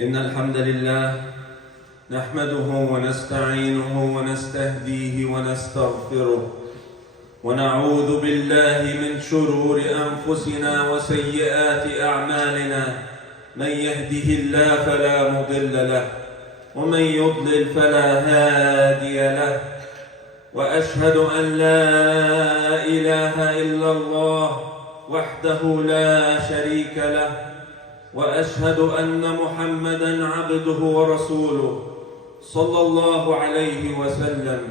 إن الحمد لله نحمده ونستعينه ونستهديه ونستغفره ونعوذ بالله من شرور أنفسنا وسيئات أعمالنا. من يهده الله فلا مضل له ومن يضلل فلا هادي له، وأشهد أن لا إله إلا الله وحده لا شريك له، وأشهد أن محمدًا عبده ورسوله صلى الله عليه وسلم.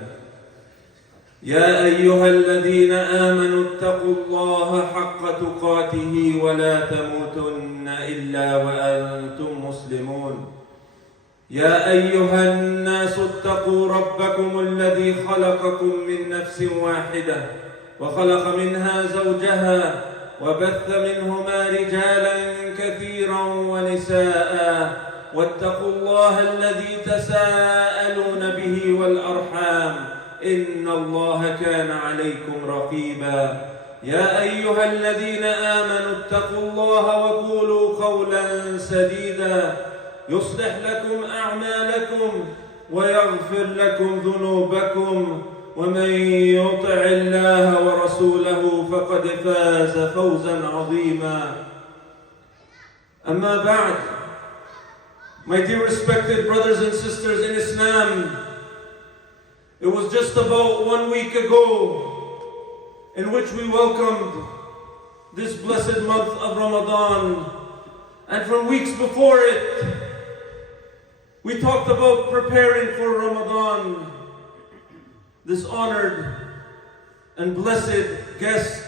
يا أيها الذين آمنوا اتقوا الله حق تقاته ولا تموتن إلا وأنتم مسلمون. يا أيها الناس اتقوا ربكم الذي خلقكم من نفس واحدة وخلق منها زوجها وبث منهما رجالا كثيرا ونساء، واتقوا الله الذي تساءلون به والأرحام إن الله كان عليكم رقيبا. يا أيها الذين آمنوا اتقوا الله وقولوا قولا سديدا يصلح لكم أعمالكم ويغفر لكم ذنوبكم، ومن يطع الله ورسوله فقد فاز فوزا عظيما. أما بعد, my dear respected brothers and sisters in Islam, it was just about 1 week ago in which we welcomed this blessed month of Ramadan, and from weeks before it we talked about preparing for Ramadan. This honored and blessed guest,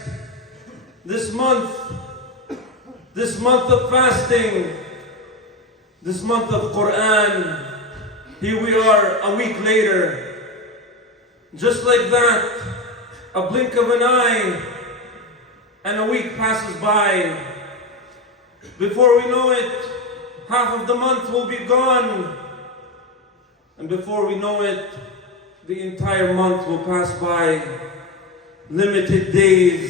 this month of fasting, this month of Quran, here we are a week later. Just like that, a blink of an eye and a week passes by. Before we know it, half of the month will be gone, and before we know it, the entire month will pass by. Limited days.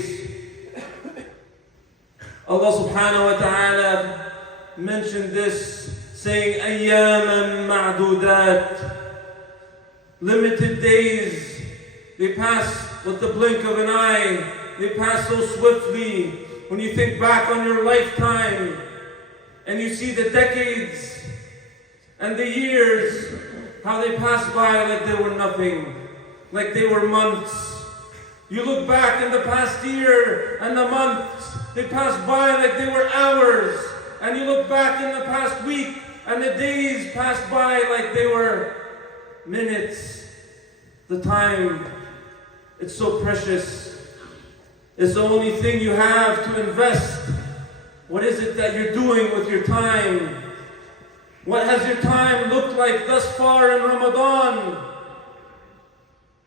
Allah subhanahu wa ta'ala mentioned this, saying, أَيَّامًا مَعْدُودَاتٍ. Limited days. They pass with the blink of an eye. They pass so swiftly. When you think back on your lifetime and you see the decades and the years, how they pass by like they were nothing, like they were months. You look back in the past year and the months, they pass by like they were hours. And you look back in the past week and the days pass by like they were minutes. The time, it's so precious. It's the only thing you have to invest. What is it that you're doing with your time? What has your time looked like thus far in Ramadan?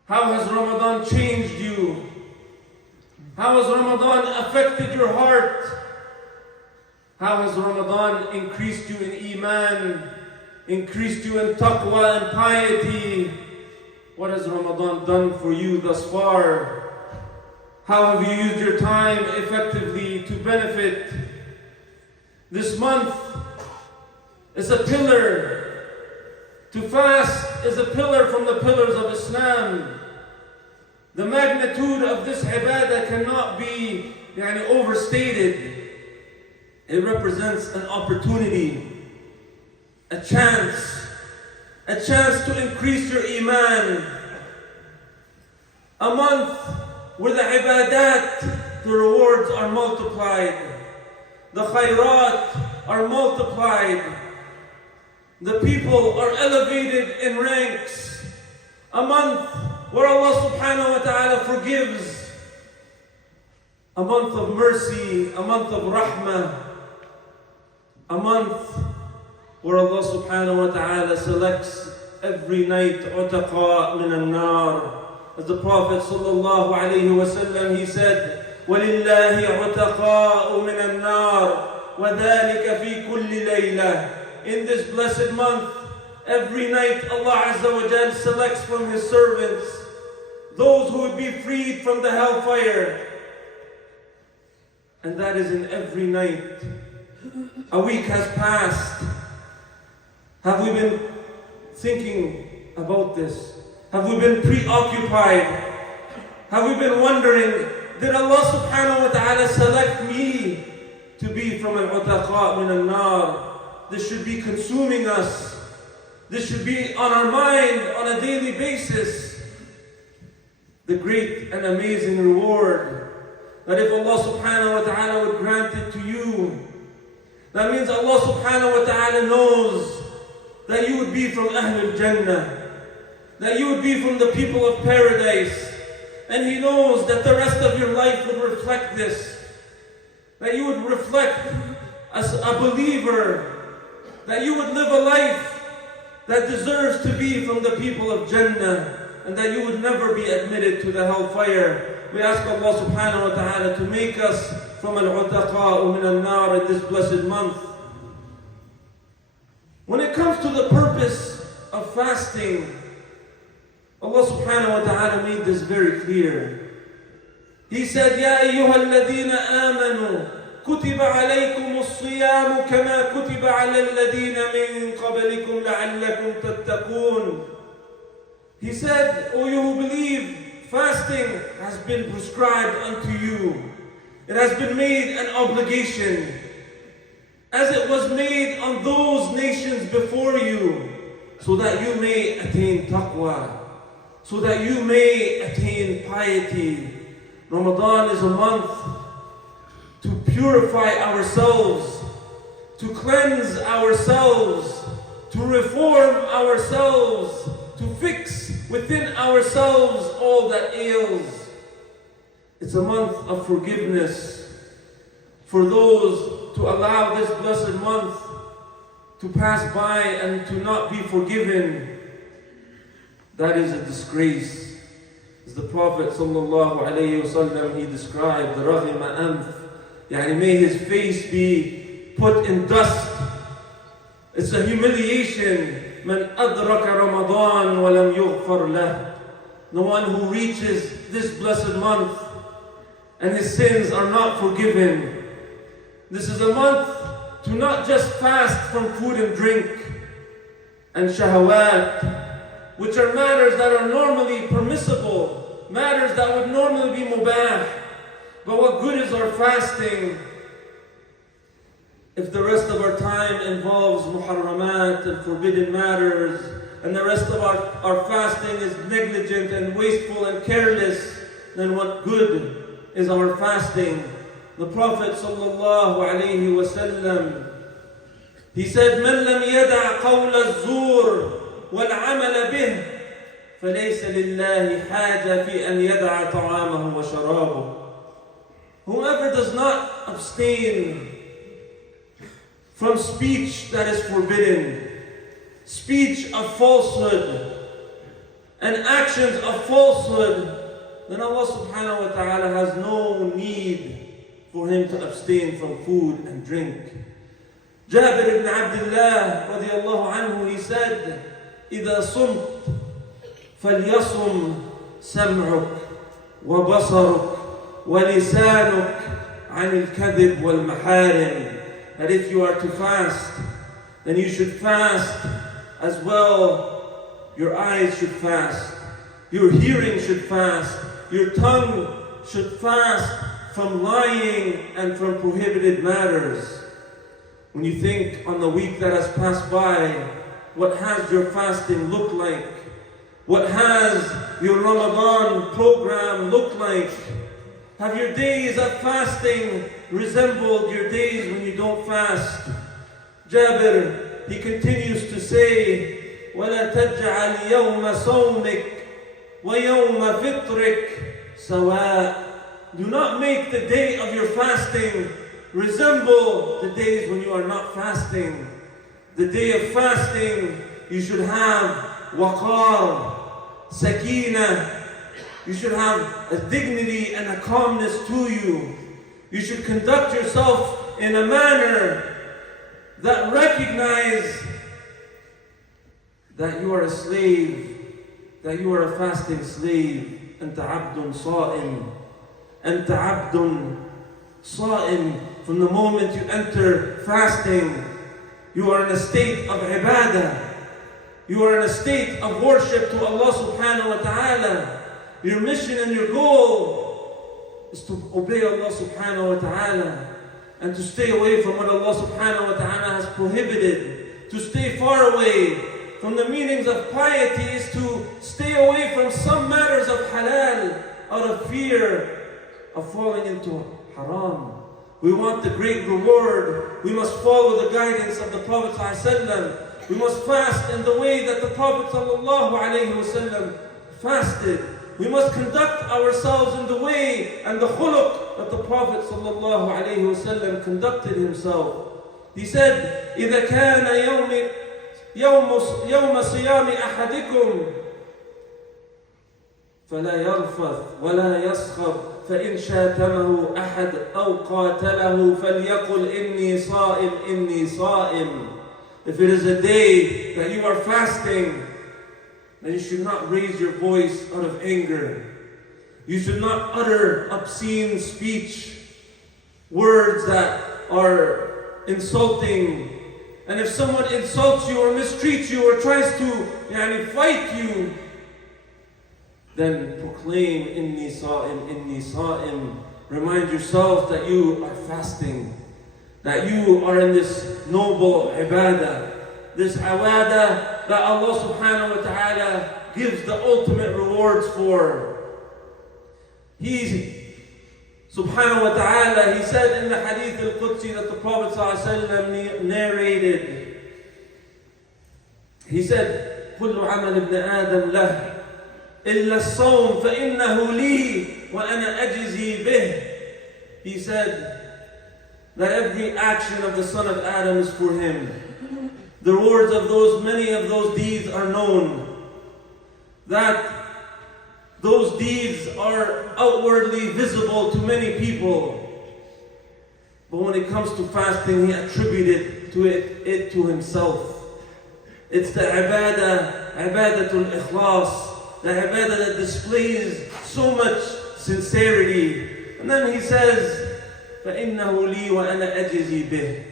How has Ramadan changed you? How has Ramadan affected your heart? How has Ramadan increased you in Iman, increased you in taqwa and piety? What has Ramadan done for you thus far? How have you used your time effectively to benefit? This month is a pillar. To fast is a pillar from the pillars of Islam. The magnitude of this ibadah cannot be overstated. It represents an opportunity, a chance to increase your iman. A month where the ibadat, the rewards are multiplied, the khairat are multiplied, the people are elevated in ranks. A month where Allah subhanahu wa ta'ala forgives, a month of mercy, a month of rahmah, a month where Allah subhanahu wa ta'ala selects every night utaqa min al-nar. As the Prophet sallallahu alayhi wa sallam, he said, وَلِلَّهِ عُتَقَاءُ مِنَ النَّارِ وَذَلِكَ فِي كُلِّ لَيْلَةٍ. In this blessed month, every night Allah Azza wa Jal selects from His servants those who would be freed from the hellfire. And that is in every night. A week has passed. Have we been thinking about this? Have we been preoccupied? Have we been wondering, did Allah subhanahu wa ta'ala select me to be from al-utaqa min al-nar? This should be consuming us. This should be on our mind on a daily basis. The great and amazing reward that if Allah subhanahu wa ta'ala would grant it to you, that means Allah subhanahu wa ta'ala knows that you would be from Ahlul Jannah, that you would be from the people of paradise, and He knows that the rest of your life would reflect this, that you would reflect as a believer, that you would live a life that deserves to be from the people of Jannah, and that you would never be admitted to the hellfire. We ask Allah subhanahu wa ta'ala to make us from al-utaqa'u min al-nar in this blessed month. When it comes to the purpose of fasting, Allah subhanahu wa ta'ala made this very clear. He said, يَا أَيُّهَا الَّذِينَ آمَنُوا كُتِبَ عَلَيْكُمُ الصِّيَامُ كَمَا كُتِبَ عَلَى الَّذِينَ مِن قَبْلِكُمْ لَعَلَّكُمْ تَتَّقُونَ. He said, O you who believe, fasting has been prescribed unto you. It has been made an obligation, as it was made on those nations before you, so that you may attain taqwa, so that you may attain piety. Ramadan is a month to purify ourselves, to cleanse ourselves, to reform ourselves, to fix within ourselves all that ails. It's a month of forgiveness. For those to allow this blessed month to pass by and to not be forgiven, that is a disgrace. As the Prophet sallallahu alayhi wasallam, he described, the raghima anf, yani may his face be put in dust. It's a humiliation. Man adraka Ramadan wa lam yughfar lah. The one who reaches this blessed month and his sins are not forgiven. This is a month to not just fast from food and drink and shahawat, which are matters that are normally permissible, matters that would normally be mubah. But what good is our fasting if the rest of our time involves muharramat and forbidden matters, and the rest of our fasting is negligent and wasteful and careless? Then what good is our fasting? The Prophet sallallahu alayhi wasallam, he said, "Man lam yada' qawl az-zur wal 'amal bih, falaysa lillahi haja fi an yada'a ta'amahu wa sharabahu." Whoever does not abstain from speech that is forbidden, speech of falsehood, and actions of falsehood, then Allah subhanahu wa ta'ala has no need for him to abstain from food and drink. Jabir ibn Abdullah radiyallahu anhu, he said, إِذَا صُمْتَ فَلْيَصُمْ سَمْعُكَ وَبَصَرُكَ وَلِسَانُكَ عَنِ الْكَذِبِ وَالْمَحَارِمِ. That if you are to fast, then you should fast as well. Your eyes should fast, your hearing should fast, your tongue should fast from lying and from prohibited matters. When you think on the week that has passed by, what has your fasting looked like? What has your Ramadan program looked like? Have your days of fasting resembled your days when you don't fast? Jabir, he continues to say, وَلَا تَجْعَلْ يَوْمَ صَوْمِكَ وَيَوْمَ فِطْرِكَ سَوَاء. Do not make the day of your fasting resemble the days when you are not fasting. The day of fasting, you should have waqar, sakina. You should have a dignity and a calmness to you. You should conduct yourself in a manner that recognizes that you are a slave, that you are a fasting slave. أنت عبد صائم. أنت عبد صائم. From the moment you enter fasting, You are in a state of ibadah. You are in a state of worship to Allah subhanahu wa ta'ala. Your mission and your goal is to obey Allah subhanahu wa ta'ala and to stay away from what Allah subhanahu wa ta'ala has prohibited. To stay far away from the meanings of piety is to stay away from some matters of halal out of fear of falling into haram. We want the great reward. We must follow the guidance of the Prophet ﷺ. We must fast in the way that the Prophet ﷺ fasted. We must conduct ourselves in the way and the khuluq that the Prophet ﷺ conducted himself. He said, إِذَا كَانَ يَوْمَ صِيَامِ أَحَدِكُمْ فَلَا يَرْفَثْ وَلَا يَسْخَبْ فَإِنْ شَاتَمَهُ أَحَدٌ أَوْ قَاتَلَهُ فَلْيَقُلْ إِنِّي صَائِمٌ إِنِّي صَائِمٌ. If it is a day that you are fasting, then you should not raise your voice out of anger. You should not utter obscene speech, words that are insulting. And if someone insults you or mistreats you or tries to fight you, then proclaim, Inni Sa'im, Inni Sa'im. Remind yourself that you are fasting, that you are in this noble ibadah, this ibadah that Allah subhanahu wa ta'ala gives the ultimate rewards for. He subhanahu wa ta'ala, he said in the hadith al-Qudsi that the Prophet narrated, he said, كل عمل ابن آدم له إلا الصوم فإنه لي وأنا أجزي به. He said that every action of the son of Adam is for him. The rewards of many of those deeds are known. That those deeds are outwardly visible to many people. But when it comes to fasting, he attributed it to himself. It's the ibadatul ikhlas, the ibadah that displays so much sincerity. And then he says, فَإِنَّهُ لِي وَأَنَا أَجْزِي بِهِ.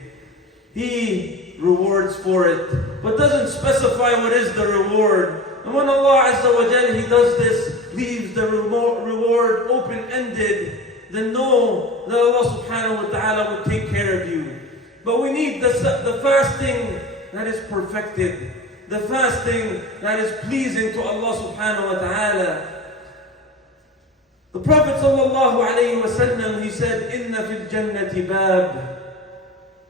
He rewards for it, but doesn't specify what is the reward. And when Allah Azza wa Jal, He does this, leaves the reward open-ended, then know that Allah subhanahu wa ta'ala will take care of you. But we need the fasting that is perfected, the fasting that is pleasing to Allah subhanahu wa ta'ala. The Prophet sallallahu alayhi wa sallam, he said, إِنَّ فِي الْجَنَّةِ بَابٌ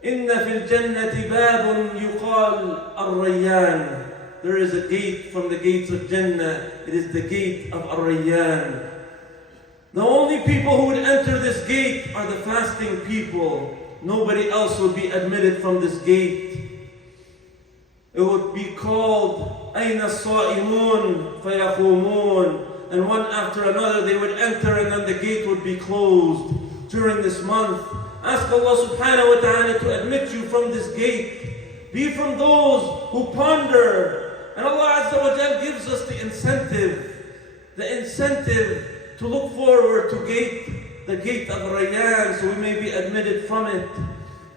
إِنَّ فِي الْجَنَّةِ بَابٌ يُقَالُ الرَّيَّانِ. There is a gate from the gates of Jannah. It is the gate of Ar-Rayyan. The only people who would enter this gate are the fasting people. Nobody else would be admitted from this gate. It would be called أَيْنَ الصَّائِمُونَ فَيَقُومُونَ. And one after another they would enter, and then the gate would be closed. During this month, ask Allah subhanahu wa ta'ala to admit you from this gate. Be from those who ponder. And Allah Azza wa Jal gives us the incentive to look forward to the gate of Rayyan, so we may be admitted from it.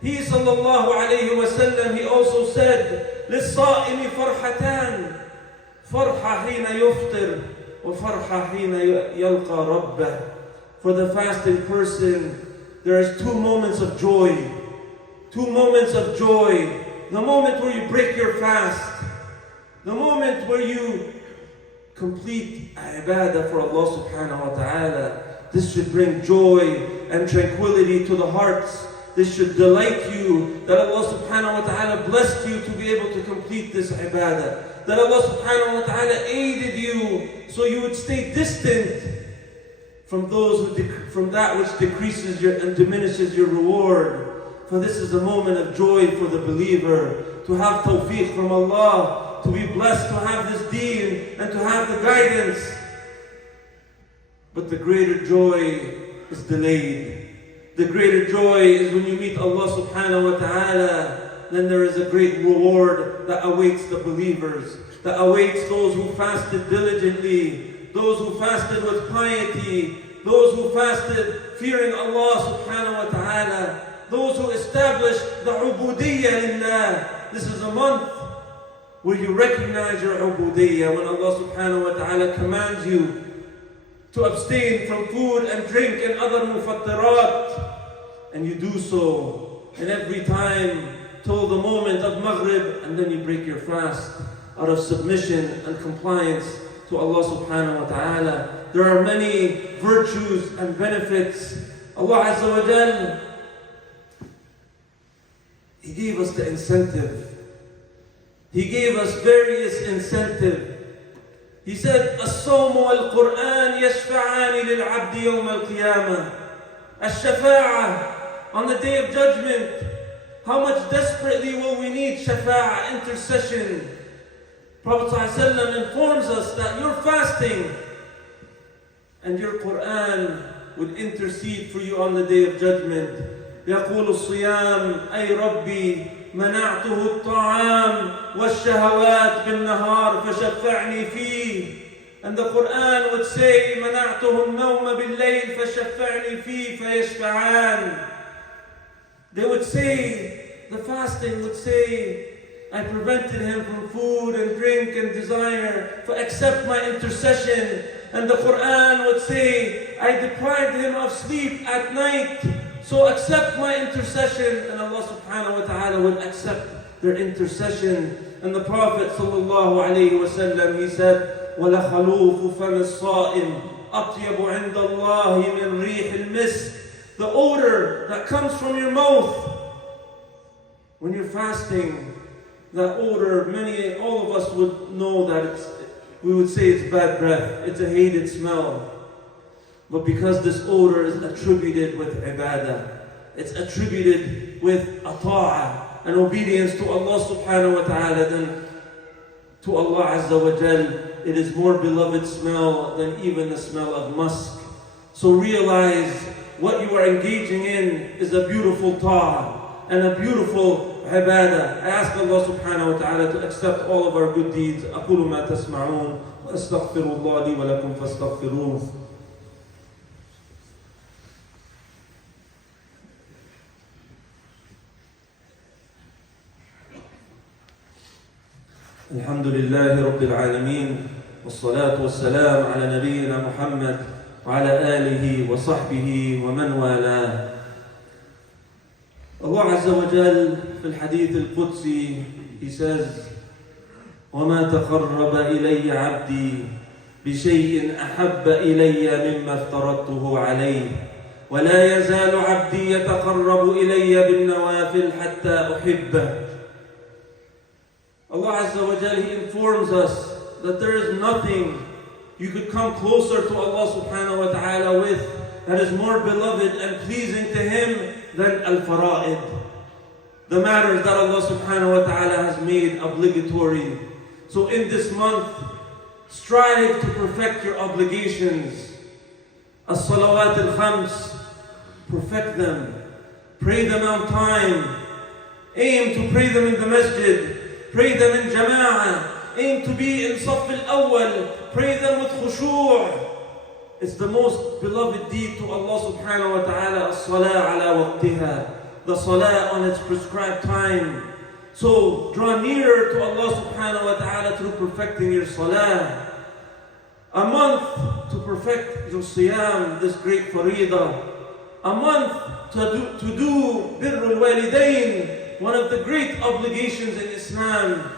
He sallallahu alayhi wa sallam, he also said, لِلصَّائِمِ فَرْحَتَانِ فَرْحَ حِينَ يُفْطِرُ وَفَرْحَ حِينَ يَلْقَى رَبَّهُ. For the fasting person, there is two moments of joy. Two moments of joy. The moment where you break your fast. The moment where you complete ibadah for Allah subhanahu wa ta'ala. This should bring joy and tranquility to the hearts. This should delight you that Allah subhanahu wa ta'ala blessed you to be able to complete this ibadah. That Allah subhanahu wa ta'ala aided you so you would stay distant from that which decreases and diminishes your reward. For this is a moment of joy for the believer, to have tawfiq from Allah, to be blessed to have this deen and to have the guidance. But the greater joy is delayed. The greater joy is when you meet Allah subhanahu wa ta'ala. Then there is a great reward that awaits the believers, that awaits those who fasted diligently, those who fasted with piety, those who fasted fearing Allah subhanahu wa ta'ala. those who establish the ubudiyyah lillah. This is a month where you recognize your ubudiyyah, when Allah subhanahu wa ta'ala commands you to abstain from food and drink and other mufattirat, and you do so. And every time till the moment of Maghrib, and then you break your fast out of submission and compliance to Allah subhanahu wa ta'ala. There are many virtues and benefits. Allah Azza wa Jal, He gave us the incentive. He gave us various incentive. He said, الصوم والقرآن يشفعان للعبد يوم القيامة. الشفاعة, on the day of judgment, how much desperately will we need shafa'ah, intercession. Prophet ﷺ informs us that your fasting and your Quran would intercede for you on the day of judgment. يقول الصيام أي ربي منعته الطعام والشهوات بالنهار فشفعني فيه. And the Quran would say منعته النوم بالليل فشفعني فيه فيشفعان. They would say, the fasting would say, I prevented him from food and drink and desire, for accept my intercession. And the Quran would say, I deprived him of sleep at night, so accept my intercession. And Allah subhanahu wa ta'ala would accept their intercession. And the Prophet sallallahu alayhi wa sallam, he said, وَلَخَلُوفُ فَمِ الصَّائِمِ أَطْيَبُ عِنْدَ اللَّهِ مِنْ رِيحِ الْمِسْكِ. The odor that comes from your mouth when you're fasting, that odor, all of us would know that we would say it's bad breath, it's a hated smell. But because this odor is attributed with ibadah, it's attributed with ata'ah and obedience to Allah subhanahu wa ta'ala, then to Allah Azza wa Jal, it is more beloved smell than even the smell of musk. So realize what you are engaging in is a beautiful ta'ah and a beautiful ibadah. I ask Allah subhanahu wa ta'ala to accept all of our good deeds. أقول ما تسمعون وأستغفر الله لي ولكم فاستغفروه. الحمد لله رب العالمين والصلاة والسلام على نبينا محمد وعلى آله وصحبه ومن والاه. Allah Azza wa Jal في الحديث القدسي, He says, وَمَا تَقَرَّبَ إِلَيَّ عَبْدِي بِشَيْءٍ أَحَبَّ إِلَيَّ مِمَّا افْتَرَضْتُهُ عَلَيْهِ وَلَا يَزَالُ عَبْدِي يَتَقَرَّبُ إِلَيَّ بِالنَّوَافِلِ حَتَّى أُحِبَّهُ. Allah Azza wa Jal, He informs us that there is nothing you could come closer to Allah subhanahu wa ta'ala with that is more beloved and pleasing to Him than al-fara'id, the matters that Allah subhanahu wa ta'ala has made obligatory. So in this month, strive to perfect your obligations. As-salawat al-khams, perfect them. Pray them on time. Aim to pray them in the masjid. Pray them in jama'ah. Aim to be in Saff al-awwal. Pray them with khushu'. It's the most beloved deed to Allah subhanahu wa ta'ala, as-salah ala waqtiha, the salah on its prescribed time. So draw nearer to Allah subhanahu wa ta'ala through perfecting your salah. A month to perfect your siyam, this great faridah. A month to do birrul walidain, one of the great obligations in Islam.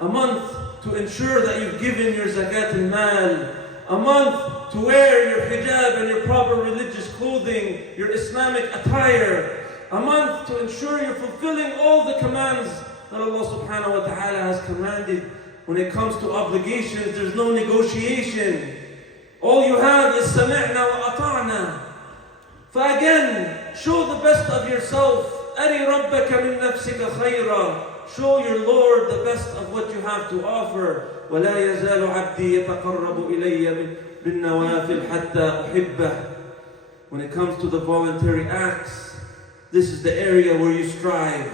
A month to ensure that you've given your zakat al-mal. A month to wear your hijab and your proper religious clothing, your Islamic attire. A month to ensure you're fulfilling all the commands that Allah subhanahu wa ta'ala has commanded. When it comes to obligations, there's no negotiation. All you have is sami'na wa ata'na. Again, show the best of yourself. أَرِ رَبَّكَ مِن نَفْسِكَ خَيْرًا. Show your Lord the best of what you have to offer. وَلَا يَزَالُ عَبْدِي يَتَقَرَّبُ إِلَيَّ بِالنَّوَافِلِ حَتَّى أُحِبَّهُ. When it comes to the voluntary acts, this is the area where you strive.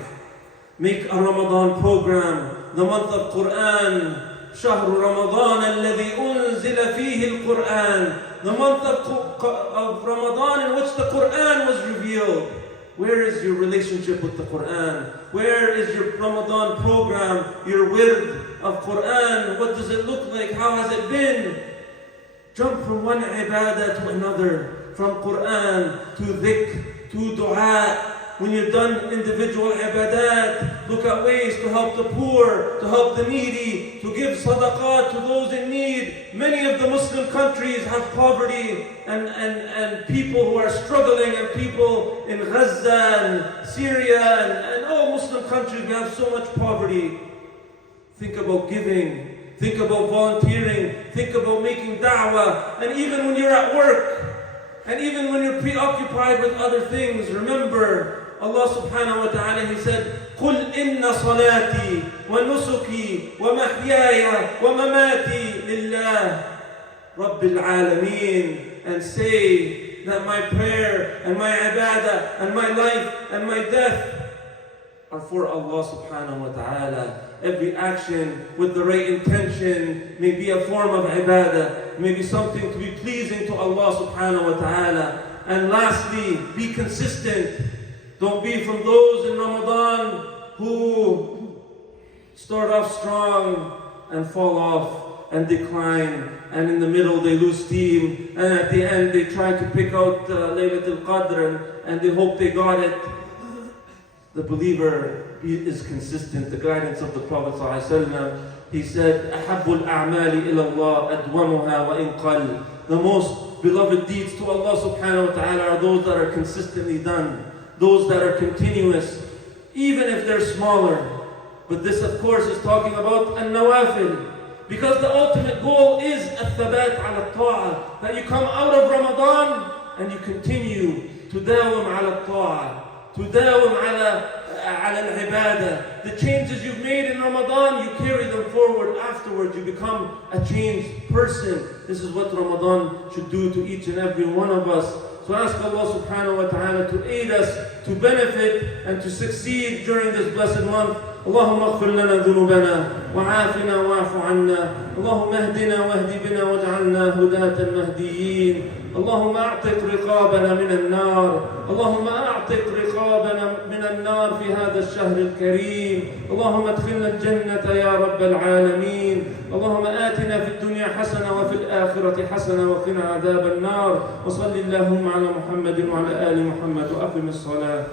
Make a Ramadan program, the month of Quran. شهر رمضان الذي أنزل فيه القرآن. The month of Ramadan in which the Quran was revealed. Where is your relationship with the Quran? Where is your Ramadan program, your wird of Quran? What does it look like? How has it been? Jump from one ibadah to another, from Quran to dhikr to dua. When you're done individual ibadat, look at ways to help the poor, to help the needy, to give sadaqat to those in need. Many of the Muslim countries have poverty and people who are struggling, and people in Gaza and Syria and all Muslim countries, we have so much poverty. Think about giving. Think about volunteering. Think about making da'wah. And even when you're at work, and even when you're preoccupied with other things, remember Allah subhanahu wa ta'ala, He said, قُلْ إِنَّ صَلَاتِي وَنُسُكِي وَمَحْيَايَ وَمَمَاتِي لِلَّهِ رَبِّ الْعَالَمِينَ. And say that my prayer and my ibadah and my life and my death are for Allah subhanahu wa ta'ala. Every action with the right intention may be a form of ibadah, may be something to be pleasing to Allah subhanahu wa ta'ala. And lastly, be consistent. Don't be from those in Ramadan who start off strong and fall off and decline, and in the middle they lose steam, and at the end they try to pick out Laylatul Qadr and they hope they got it. The believer is consistent. The guidance of the Prophet ﷺ, he said, أَحَبُّ الْأَعْمَالِ إِلَى اللَّهِ أَدْوَمُهَا وَإِنْ قَلَّ. The most beloved deeds to Allah subhanahu wa ta'ala are those that are consistently done, those that are continuous, even if they're smaller. But this, of course, is talking about an-nawafil, because the ultimate goal is al-thabat ala ta'ah, that you come out of Ramadan and you continue to dawam ala ta'ah, to dawam ala al-ibadah. The changes you've made in Ramadan, you carry them forward afterwards. You become a changed person. This is what Ramadan should do to each and every one of us. So ask Allah subhanahu wa ta'ala to aid us, to benefit and to succeed during this blessed month. اللهم اغفر لنا ذنوبنا وعافنا واعف عنا. اللهم اهدنا واهد بنا واجعلنا هداة مهديين. اللهم اعتق رقابنا من النار. اللهم اعتق رقابنا من النار في هذا الشهر الكريم. اللهم ادخلنا الجنة يا رب العالمين. اللهم آتنا في الدنيا حسنة وفي الآخرة حسنة وقنا عذاب النار. وصل اللهم على محمد وعلى آل محمد وأقم الصلاة.